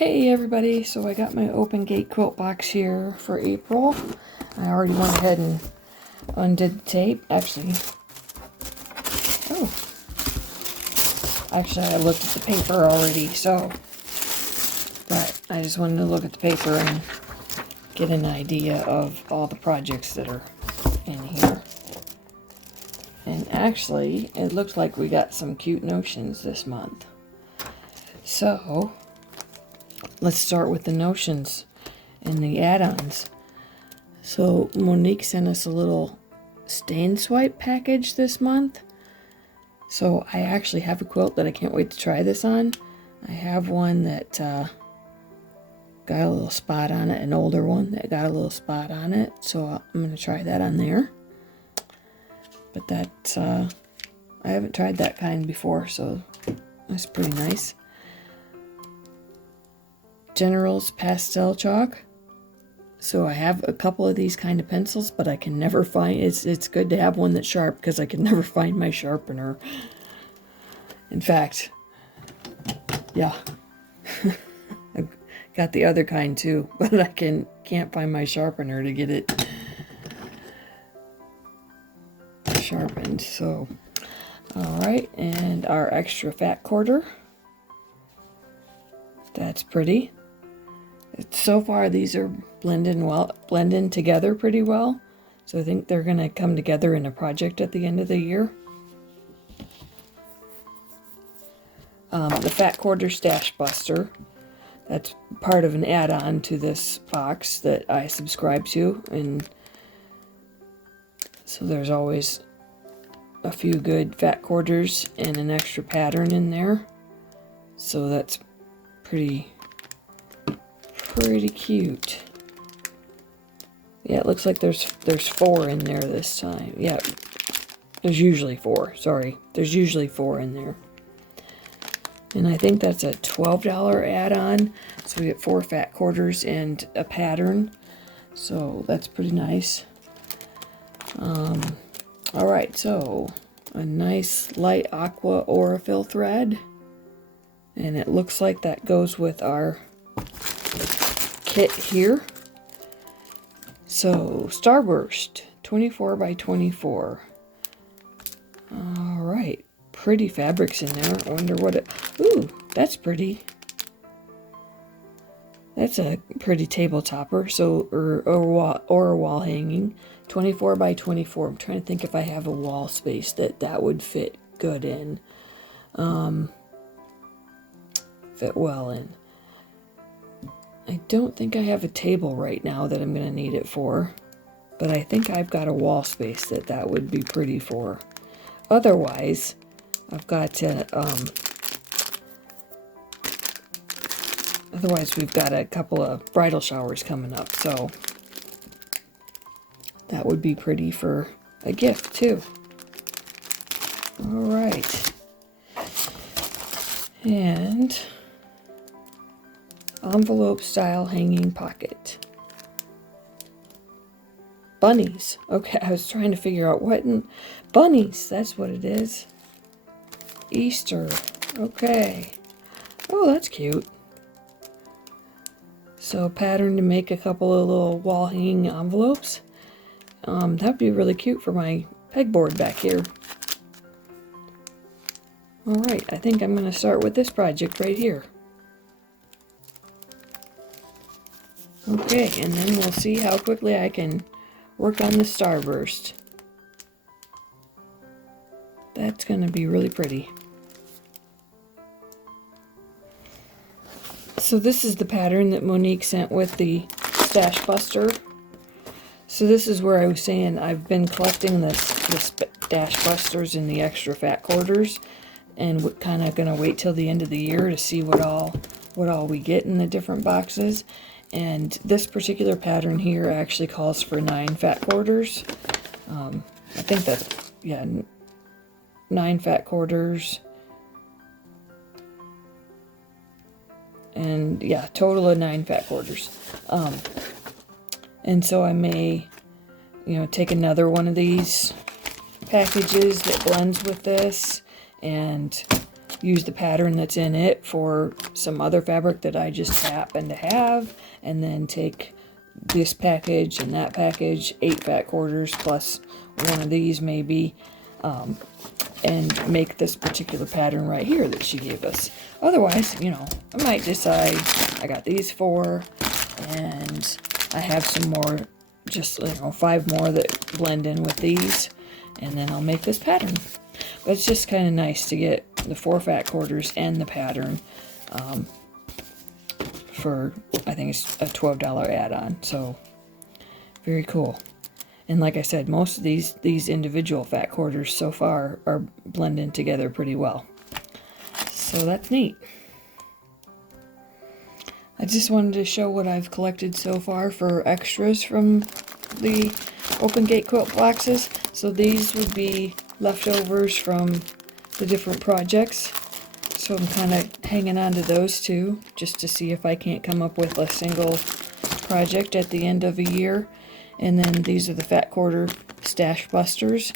Hey everybody, so I got my open gate quilt box here for April. I already went ahead and undid the tape. Actually, I looked at the paper already, but I just wanted to look at the paper and get an idea of all the projects that are in here. And actually, it looks like we got some cute notions this month. So, let's start with the notions and the add-ons. So Monique sent us a little stain swipe package this month. So I actually have a quilt that I can't wait to try this on. I have one that got a little spot on it, an older one that got a little spot on it. So I'm going to try that on there. But that's, I haven't tried that kind before, so that's pretty nice. General's pastel chalk. So I have a couple of these kind of pencils, but I can never find, it's good to have one that's sharp because I can never find my sharpener. In fact, yeah, I've got the other kind too, but I can't find my sharpener to get it sharpened. So, all right, and our extra fat quarter. That's pretty. So far, these are blending together pretty well. So I think they're going to come together in a project at the end of the year. The Fat Quarter Stash Buster. That's part of an add-on to this box that I subscribe to. And so there's always a few good fat quarters and an extra pattern in there. So that's pretty cute. Yeah, it looks like there's 4 in there this time. Yeah, there's usually 4. Sorry, there's usually 4 in there. And I think that's a $12 add-on. So we get 4 fat quarters and a pattern. So that's pretty nice. All right, so a nice light aqua Aurifil thread. And it looks like that goes with our kit here. So Starburst 24 by 24. All right, pretty fabrics in there. I wonder what it, ooh, that's pretty. That's a pretty table topper. So or a wall hanging. 24 by 24. I'm trying to think if I have a wall space that would fit good in. Fit well in. I don't think I have a table right now that I'm going to need it for, but I think I've got a wall space that would be pretty for. Otherwise, I've got to, otherwise we've got a couple of bridal showers coming up, so that would be pretty for a gift too. All right. And envelope style hanging pocket. Bunnies. Okay, I was trying to figure out what in bunnies, that's what it is. Easter. Okay. Oh, that's cute. So pattern to make a couple of little wall hanging envelopes. That'd be really cute for my pegboard back here. All right, I think I'm going to start with this project right here. Okay, and then we'll see how quickly I can work on the Starburst. That's going to be really pretty. So this is the pattern that Monique sent with the Stash Buster. So this is where I was saying I've been collecting the Stash Busters and the extra fat quarters, and kind of going to wait till the end of the year to see what all we get in the different boxes. And this particular pattern here actually calls for 9 fat quarters. I think that, yeah, 9 fat quarters. And yeah, total of 9 fat quarters. And so I may, take another one of these packages that blends with this and use the pattern that's in it for some other fabric that I just happen to have, and then take this package and that package, 8 fat quarters plus one of these maybe, and make this particular pattern right here that she gave us. Otherwise, you know, I might decide I got these 4 and I have some more, just, you know, 5 more that blend in with these, and then I'll make this pattern. But it's just kind of nice to get the 4 fat quarters and the pattern for, I think it's a $12 add-on. So very cool. And like I said, most of these individual fat quarters so far are blending together pretty well. So that's neat. I just wanted to show what I've collected so far for extras from the Open Gate quilt boxes. So these would be leftovers from the different projects. So I'm kind of hanging on to those too, just to see if I can't come up with a single project at the end of a year. And then these are the fat quarter stash busters,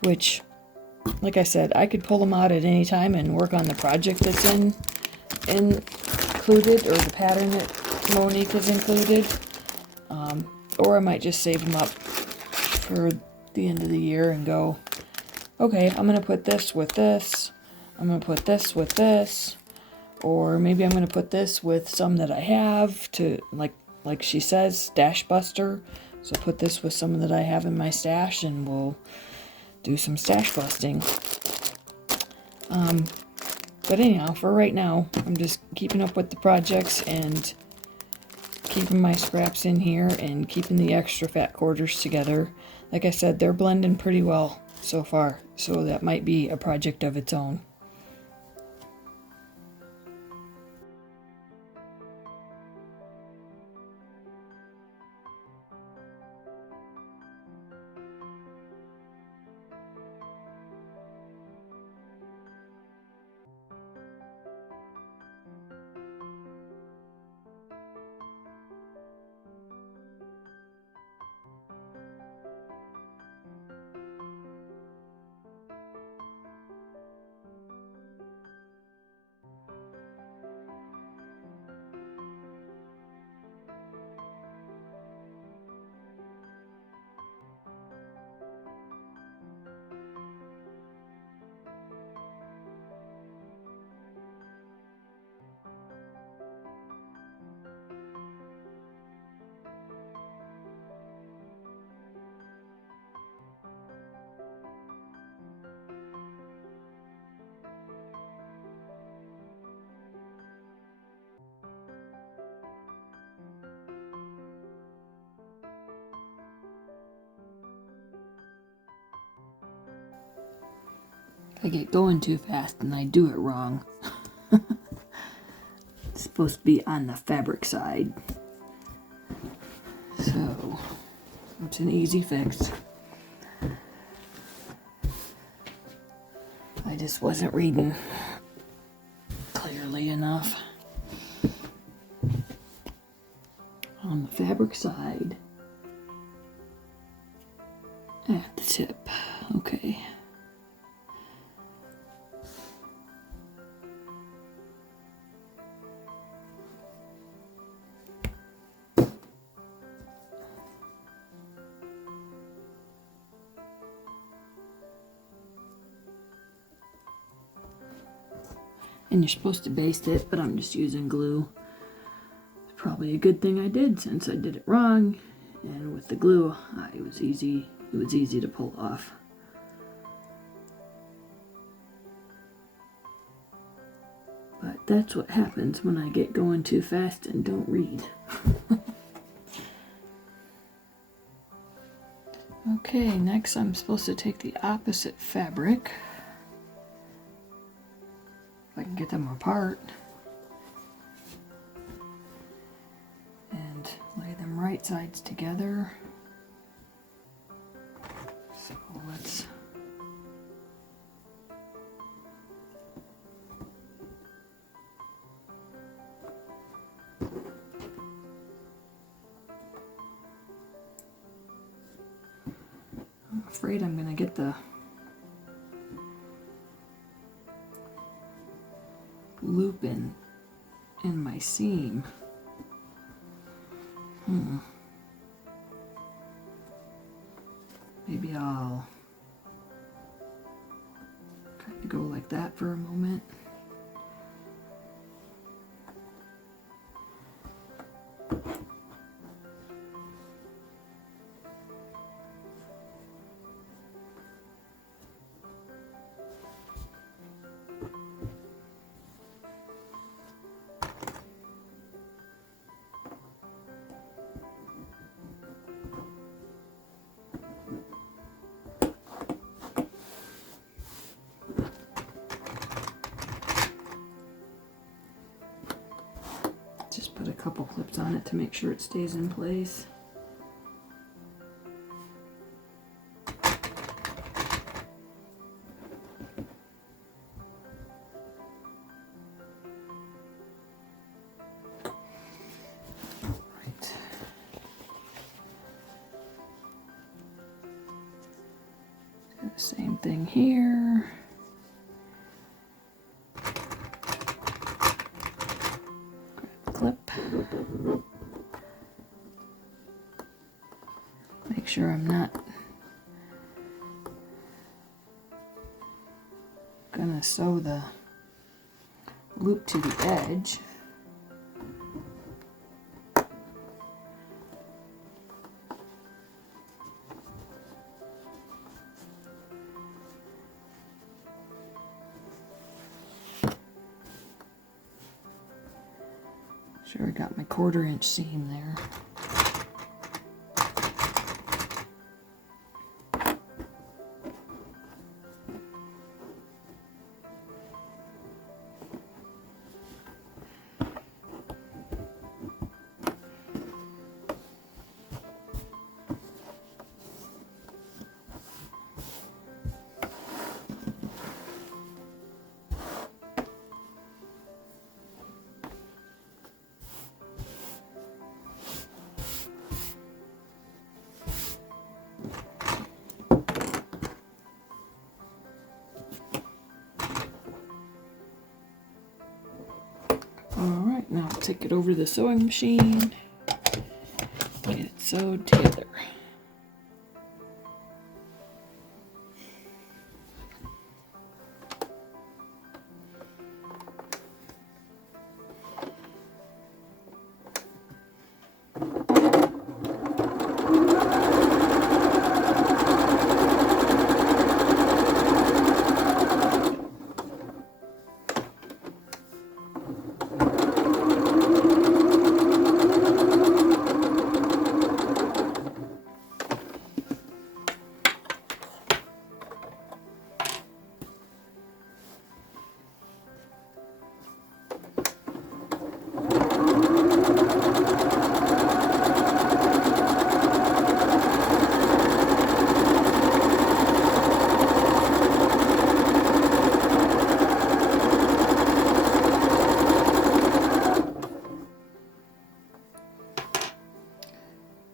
which, like I said, I could pull them out at any time and work on the project that's included, or the pattern that Monique has included. Or I might just save them up for the end of the year and go, okay, I'm going to put this with this. I'm going to put this with this. Or maybe I'm going to put this with some that I have to, like she says, stash buster. So put this with some that I have in my stash and we'll do some stash busting. But anyhow, for right now, I'm just keeping up with the projects and keeping my scraps in here and keeping the extra fat quarters together. Like I said, they're blending pretty well so far, so that might be a project of its own. If I get going too fast and I do it wrong, it's supposed to be on the fabric side. So it's an easy fix. I just wasn't reading clearly enough. On the fabric side, at the tip. Okay. And you're supposed to baste it, but I'm just using glue. It's probably a good thing I did, since I did it wrong. And with the glue, it was easy to pull off. But that's what happens when I get going too fast and don't read. Okay, next I'm supposed to take the opposite fabric. If I can get them apart. And lay them right sides together. So let's... I'm afraid I'm gonna get the loop in my seam. Maybe I'll kind of go like that for a moment. Just put a couple clips on it to make sure it stays in place. Right. Do the same thing here. Clip. Make sure I'm not gonna sew the loop to the edge. Sure, I got my 1/4 inch seam there. Alright, now I'll take it over to the sewing machine, get it sewed together.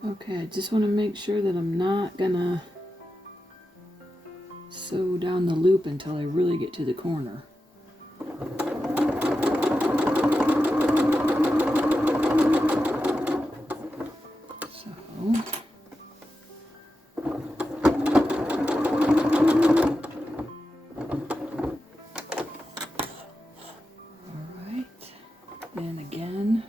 Okay, I just want to make sure that I'm not gonna sew down the loop until I really get to the corner. So, alright, and again,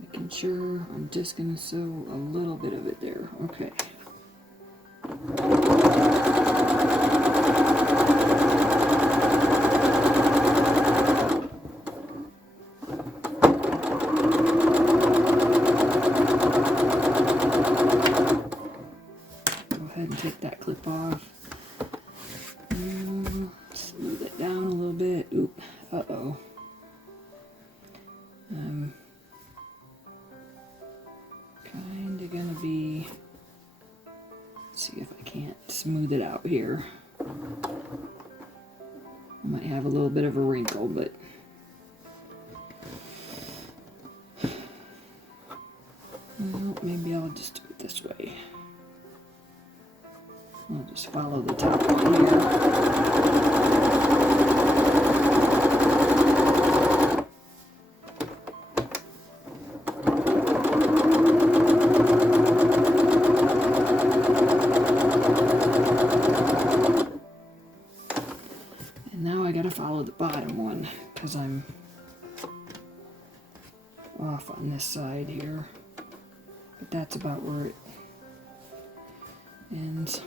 making sure I'm just going to sew a little bit of it there. Okay. Go ahead and take that clip off. Smooth it down a little bit. Oop. Uh-oh. Kind of gonna be, let's see if I can't smooth it out here. I might have a little bit of a wrinkle, but well, maybe I'll just do it this way. I'll just follow the top one here. off on this side here, but that's about where it ends.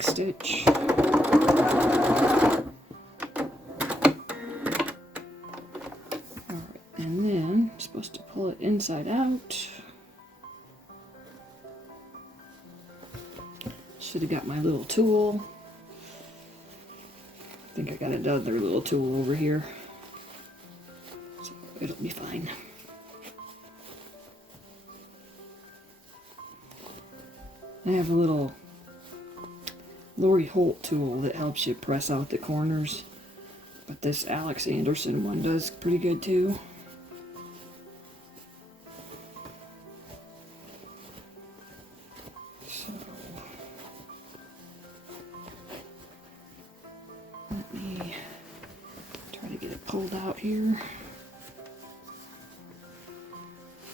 Stitch. Alright, and then I'm supposed to pull it inside out. Should have got my little tool. I think I got another little tool over here, so it'll be fine. I have a little Lori Holt tool that helps you press out the corners, but this Alex Anderson one does pretty good too. So let me try to get it pulled out here.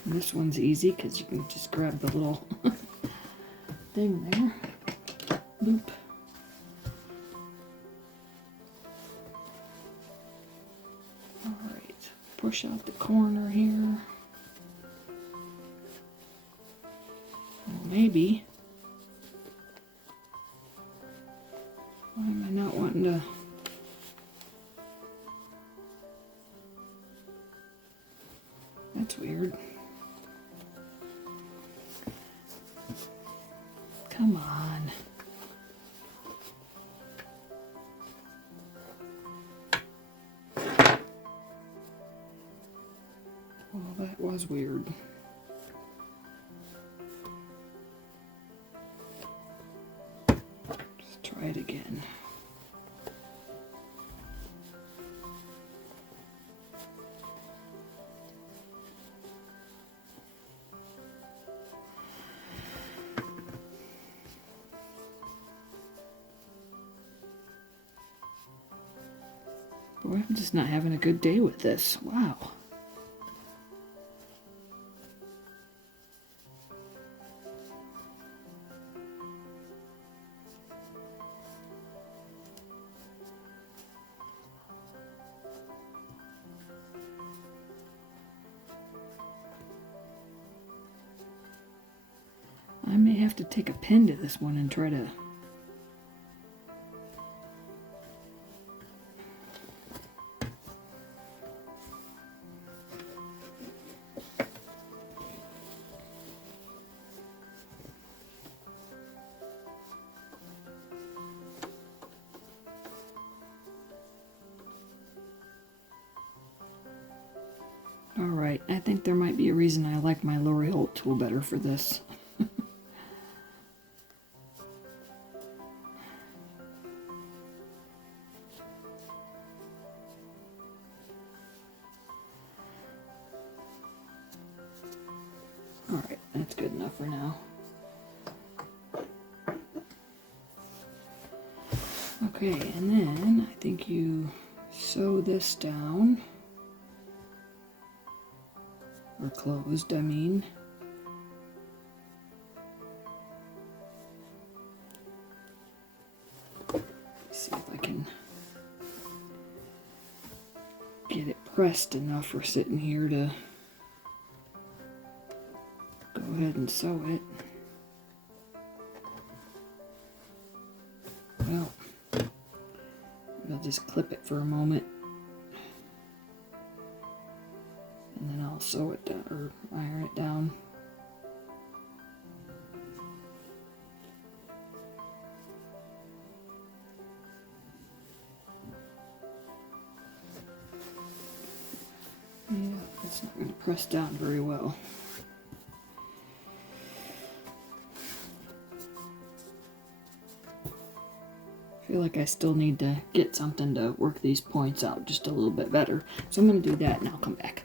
And this one's easy because you can just grab the little thing there, loop. Push out the corner here. Well, maybe. Why am I not wanting to? That's weird. Come on. Well, that was weird. Let's try it again. Boy, I'm just not having a good day with this. Wow. I may have to take a pen to this one and try to Alright, I think there might be a reason I like my Lori Holt tool better for this. Alright, that's good enough for now. Okay, and then I think you sew this down. Or closed, I mean. Let's see if I can get it pressed enough for sitting here to go ahead and sew it. Well, I'll just clip it for a moment. And then I'll sew it down, or iron it down. Yeah, that's not going to press down very well. I feel like I still need to get something to work these points out just a little bit better. So I'm going to do that and I'll come back.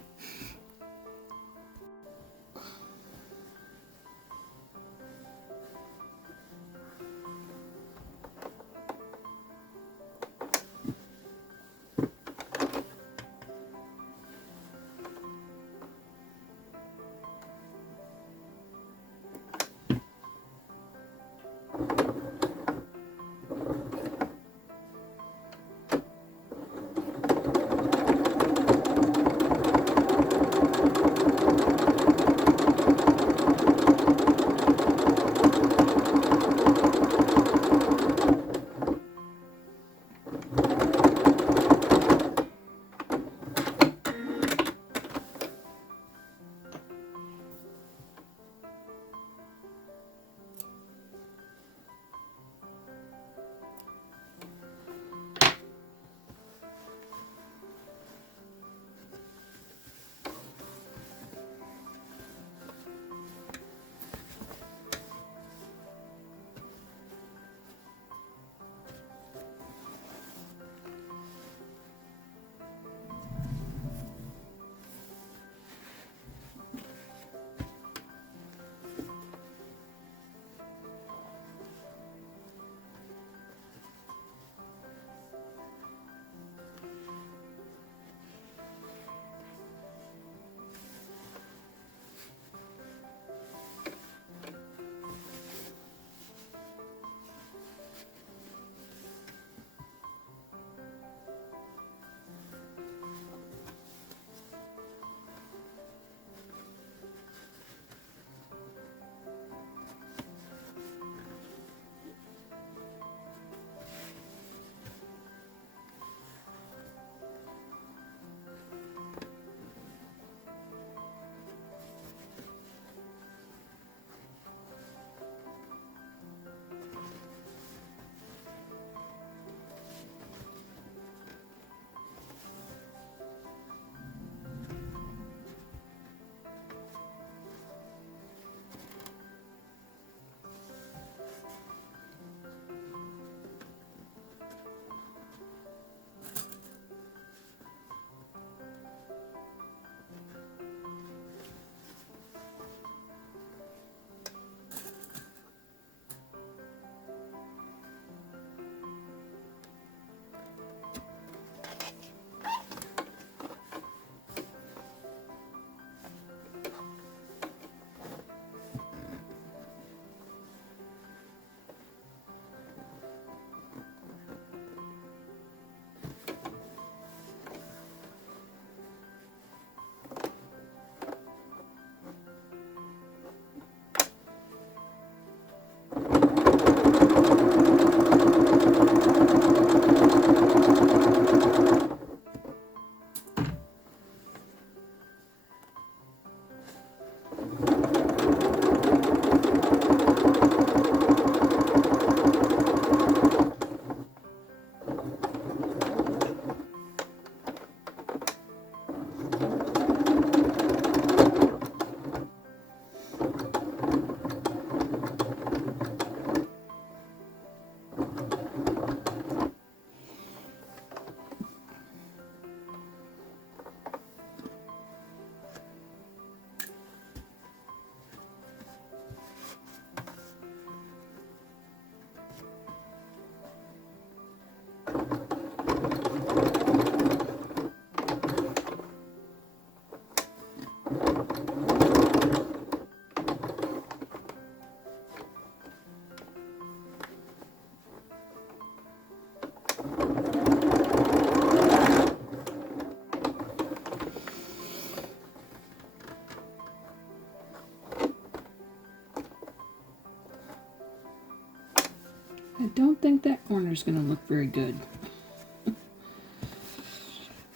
don't think that corner's gonna look very good.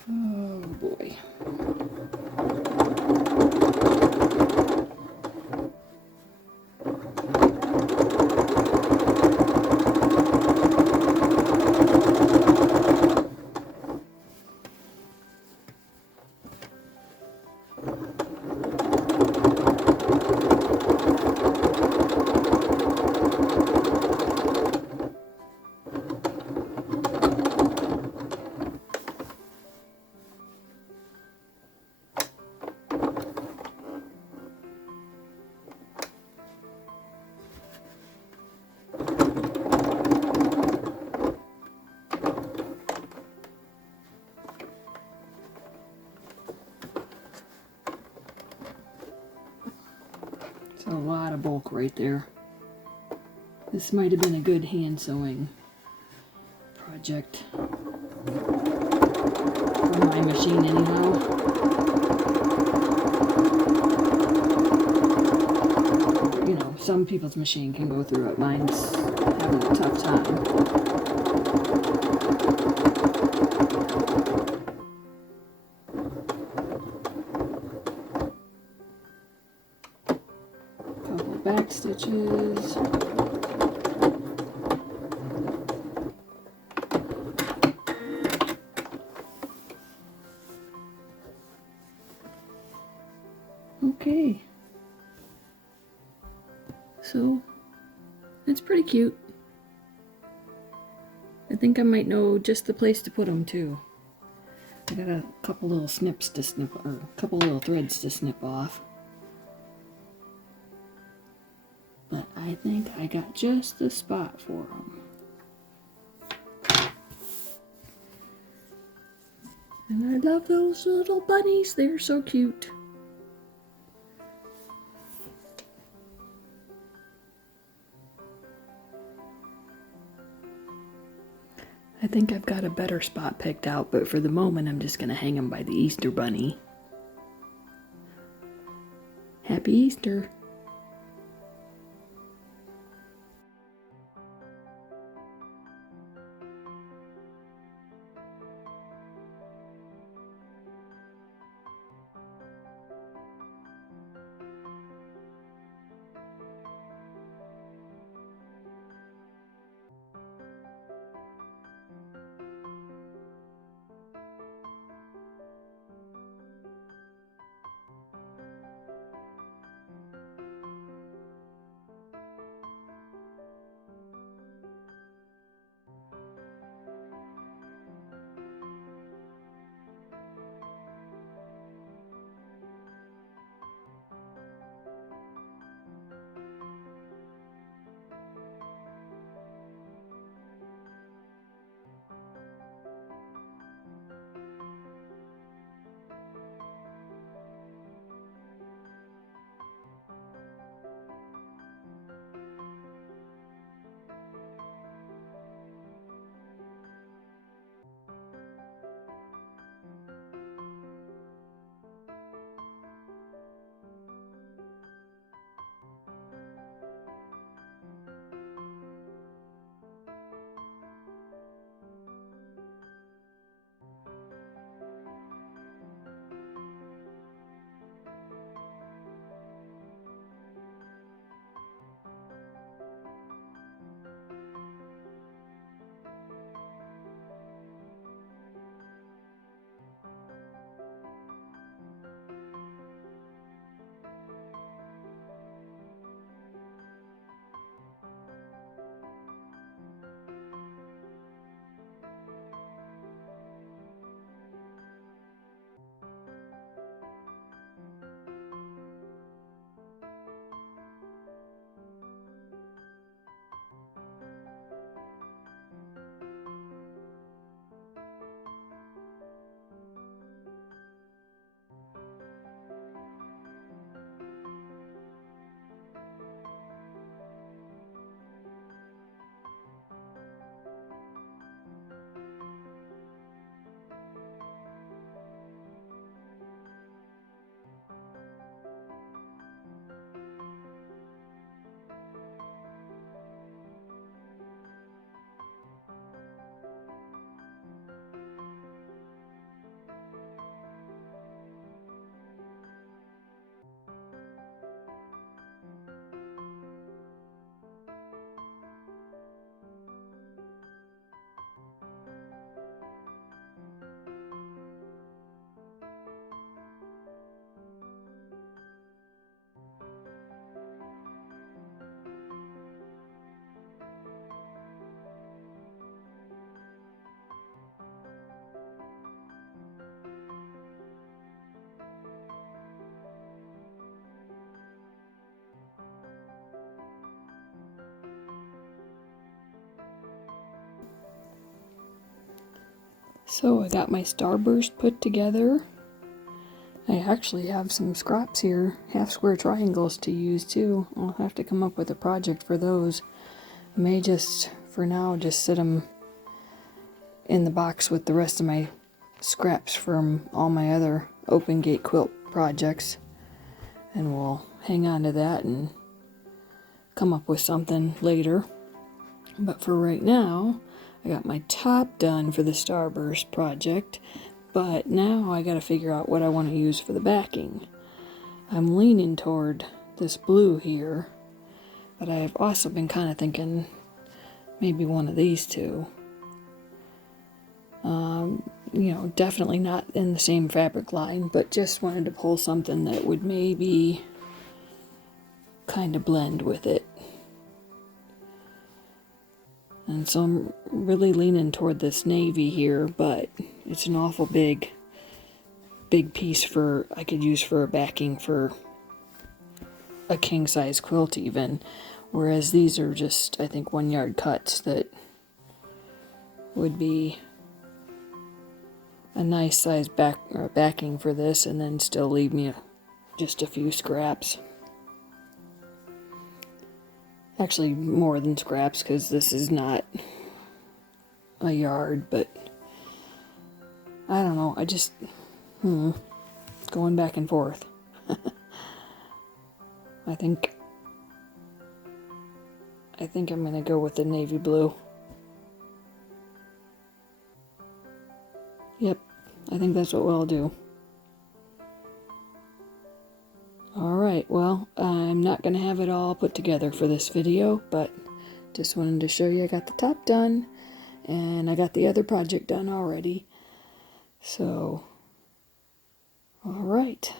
Oh boy. It's a lot of bulk right there. This might have been a good hand sewing project. For my machine anyhow. You know, some people's machine can go through it. Mine's having a tough time. Couple back stitches. Okay. So, it's pretty cute. I think I might know just the place to put them too. I got a couple little snips to snip, or a couple little threads to snip off. But I think I got just the spot for them. And I love those little bunnies, they're so cute. I think I've got a better spot picked out, but for the moment I'm just going to hang them by the Easter bunny. Happy Easter! So I got my starburst put together. I actually have some scraps here, half square triangles to use too. I'll have to come up with a project for those. I may just, for now, just sit them in the box with the rest of my scraps from all my other open gate quilt projects. And we'll hang on to that and come up with something later. But for right now, I got my top done for the starburst project. But now I gotta figure out what I want to use for the backing. I'm leaning toward this blue here, but I've also been kind of thinking maybe one of these two. You know, definitely not in the same fabric line, but just wanted to pull something that would maybe kind of blend with it. And so I'm really leaning toward this navy here, but it's an awful big piece for, I could use for a backing for a king size quilt even. Whereas these are just, I think, 1 yard cuts that would be a nice size backing for this, and then still leave me just a few scraps. Actually, more than scraps, because this is not a yard, but I don't know, I just, going back and forth. I think I'm going to go with the navy blue. Yep, I think that's what we'll do. Alright, well, I'm not going to have it all put together for this video, but just wanted to show you I got the top done, and I got the other project done already. So, alright.